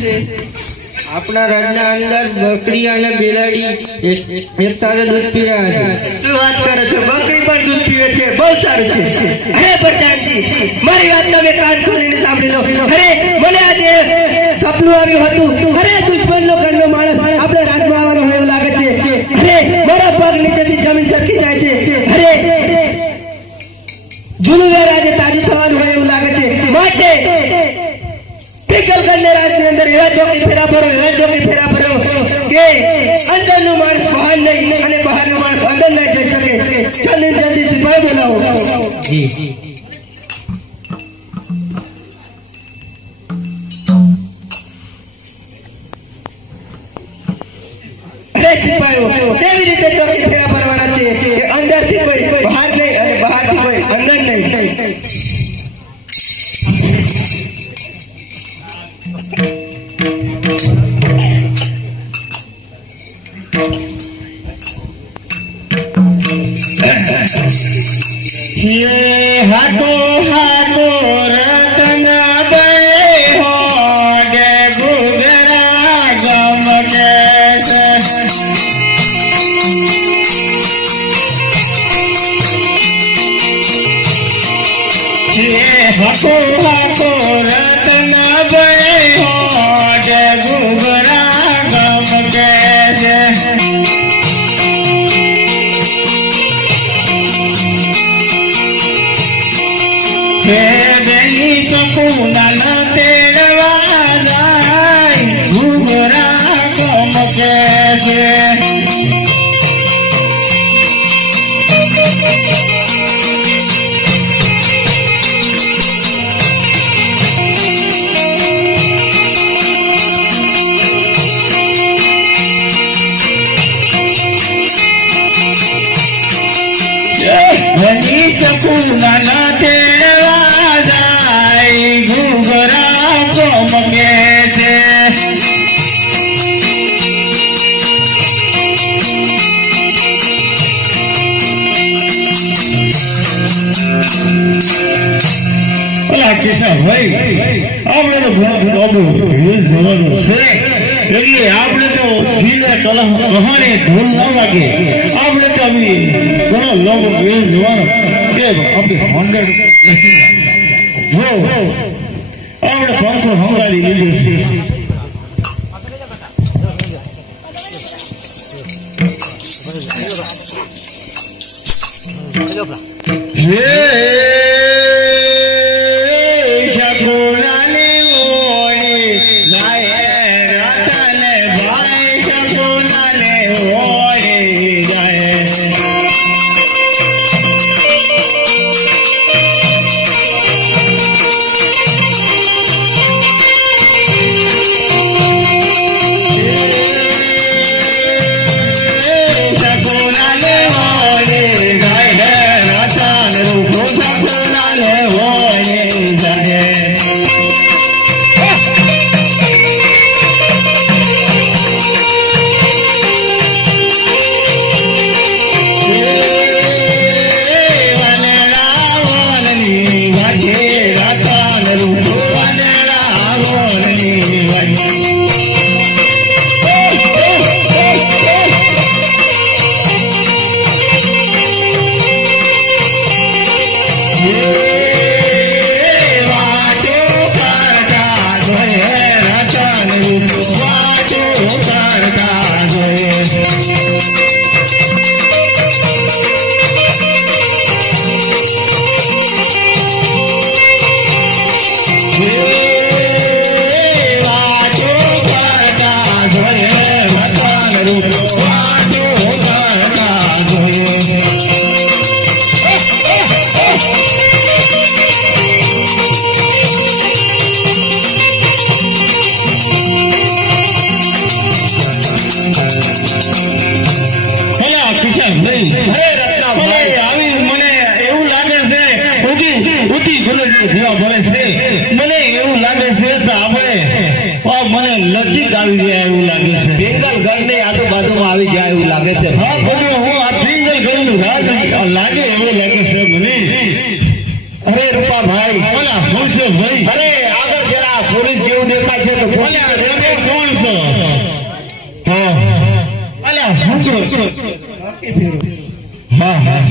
છે. આપણા રાજના અંદર બકરી અને બિલાડી એક- સાથે દૂધ પી રહ્યા છે. શું વાત કરો છો? બકરી પણ દૂધ પીવે છે. બહુ સારું છે. અરે પ્રધાનજી, મારી વાત તમે કાન ખોલીને સાંભળી લો. અરે, મને આજે સપનું આવ્યું હતું. અરે, દુશ્મનનો ઘરનો માણસ આપણે રાજમાં આવવાનો હોય એવું લાગે છે. અરે, મારા પગ નીચેથી જમીન સરકી જાય છે. અરે સિપાહીઓ કેવી રીતે ચોકી ફેરા ભરવાના છે? કે અંદરથી કોઈ, બહાર નહીં, અને બહારથી કોઈ અંદર નહીં. હે હાટો હાટો રા કહાને ઢોલ ના લાગે. આપણે તો આવી ઘણો લવ હિલ જવાનો કે આપણે હંડ્રેડ જો આપણે પંખો હંગારી લીધું છે. હે?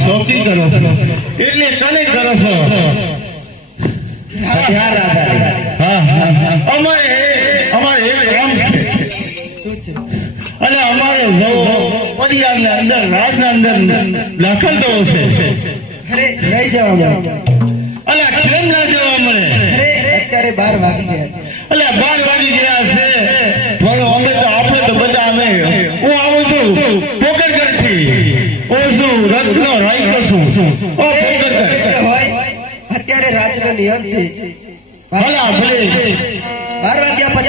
શોખી કરો છો? એટલે કને કરો છો. અમારે અમારે એક કામ છે. અને અમારે જવો પરિવારના અંદર રાજના અંદર દાખલ થવો છે. અરે લઈ જવા મળે. અલા કેમ ના જવા મળે. અરે અત્યારે બાર વાગી ગયા અલ્યા બાર વાગી ગયા.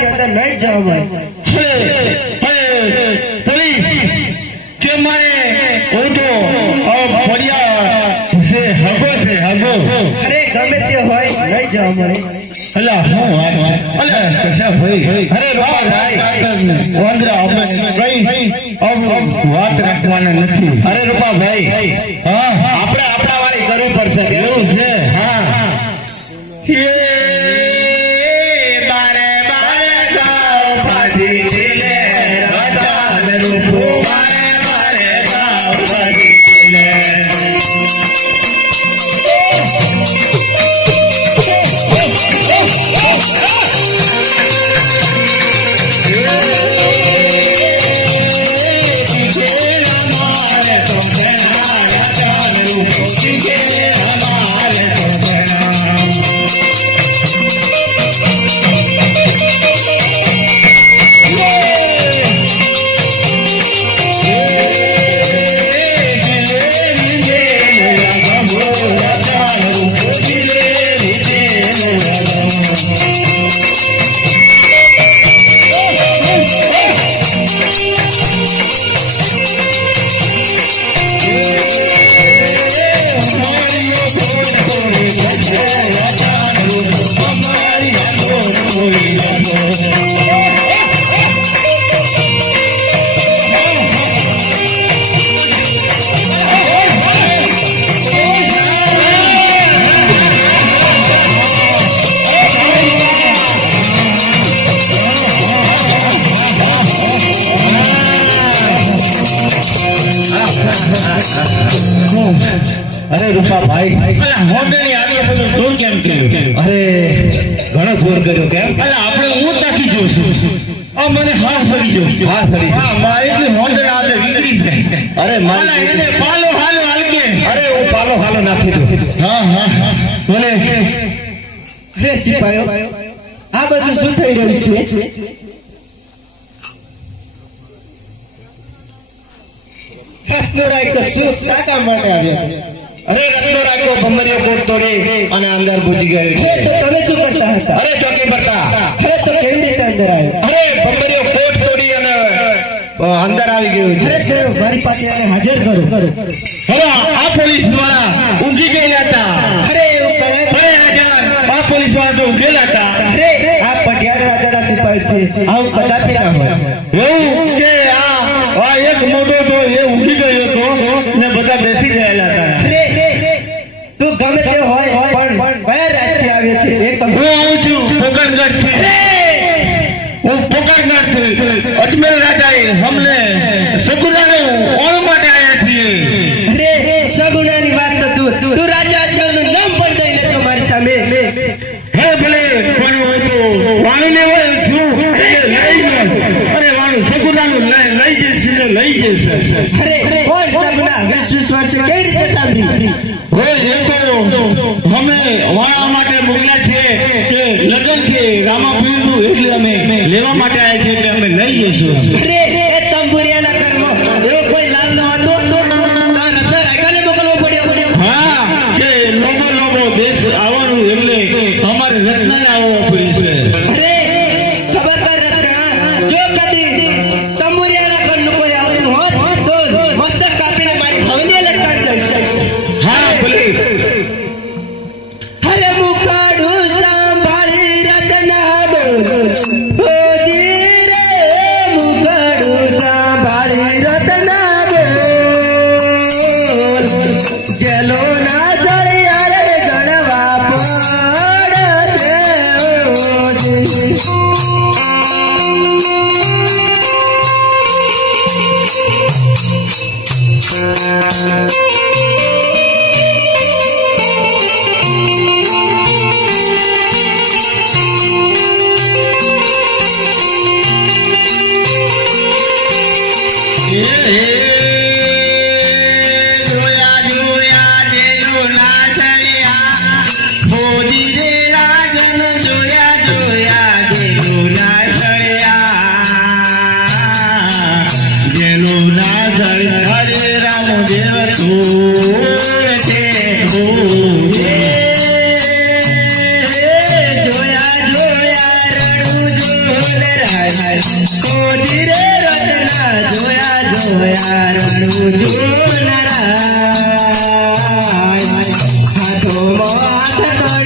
વાગ્યા અંદર નહીં જવા મળે. હે હે પોલીસ કે મારે હું તો ફરિયા છે હગો છે હગો. અરે ગમે તે હોય નહીં જવા મળે. અલા હું વાત કશા ભાઈ? અરે બાબા ભાઈ. વાંદરા આપણે કઈ વાત રાખવાના નથી. અરે રૂપાભાઈ હા? આપણે આપણા વાળી કરવી પડશે. એવું છે? હા અરે રૂપાભાઈ અલા આગળ બધું જોર કેમ કર્યું? અરે ઘણો જોર કર્યો કેમ? અલા આપણે હું તાકી આ મને હા ફરી જો હા ફરી હા મારી એટલી હોટેલ આજે નીકળી છે. અરે અલા એને પાલો હાલો હાલકે. અરે હું પાલો હાલો નાખી દઉં. હા હા હા. બોલે. અરે સિપાહીઓ આ બધું શું થઈ રહ્યું છે? ચાકા માટે આવ્યા? અરે રત્નો રાખ્યો ભમરીઓ કોટ તોડી અને અંદર ઘૂસી ગયો છે. તો તમે શું કરતા હતા? અરે ચોકી ભરતા અરે તો કેવી રીતે અંદર આવ્યો? અરે ભમરીઓ કોટ તોડી અને અંદર આવી ગયો છે. અરે મારી પાસે આને હાજર કરો. હવે આ પોલીસવાળા ઊંઘી ગયેલા હતા. અરે અરે હાજર આ પોલીસવાળા તો ઊંઘેલા હતા. અરે આ પટિયાળ રાજાના સિપાહી છે. આવું કદાપી ના હોય. એવું કે આ એક મોટો તો એ ઊંઘી ગયો હતો ને બધા બેસી પોકરગઢથી હું પોકરગઢથી અજમેર રાજાએ હમને સગુનાને ઓળ માટે આવ્યા છીએ અરે સગુણાની વાત તો તું તું રાજા નું નામ પણ દઈ લે તમારી સામે। હે ભલે પણ હું તો વાણીને હોય છું લઈ અરે વાણું સગુનાનું લઈ લઈ જશે લઈ જશે અરે કોણ સગુણા વીસ વીસ વર્ષે કઈ રીતે સાંભળી હવે એ તો અમે વાળા માટે મોકલ્યા છે કે લગ્ન છે રામાપીરનું એટલે અમે લેવા માટે આવ્યા છે એટલે અમે લઈ જઈશું. आराधना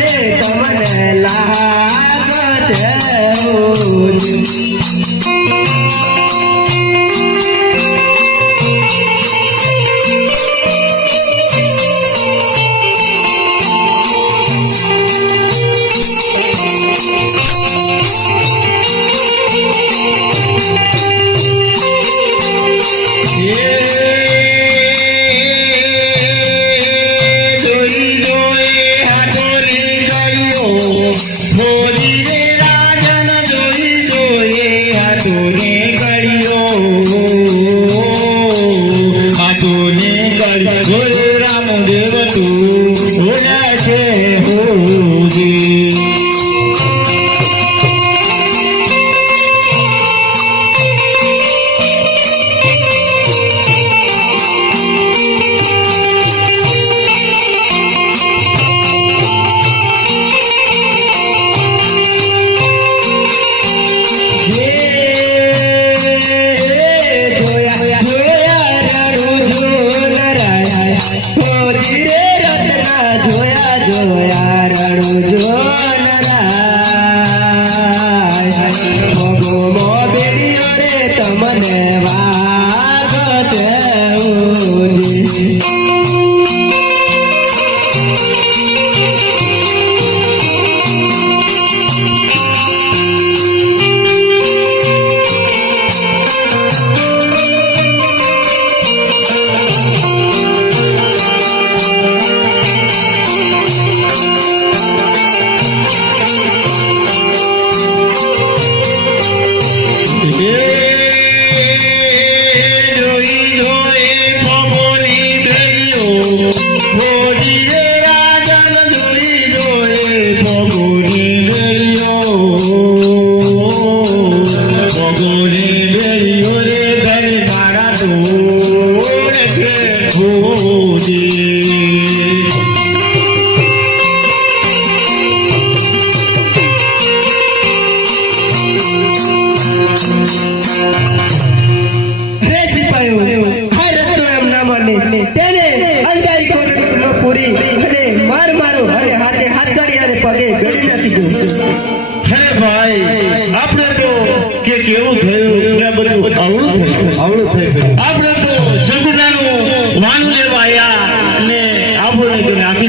খোঁজে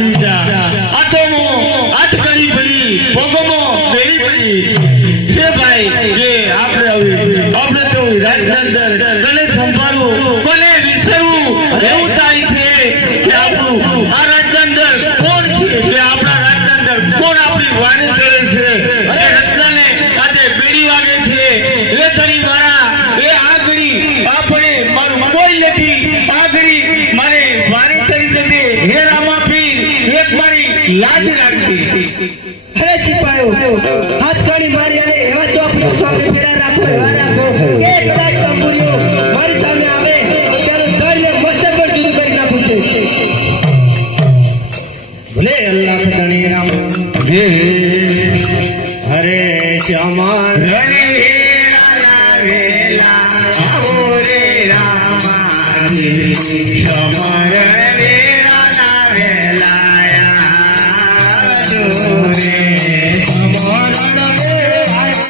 દીધા આટોમો આટ કરી પડી પગમો ફેરી પડી હે ભાઈ એવા સિપાયો હાથ કાણી મારી અને એવા ચોકડીઓ ચોકડી ફેરા રાખો, એવા રાખો કે મારી સામે આવે.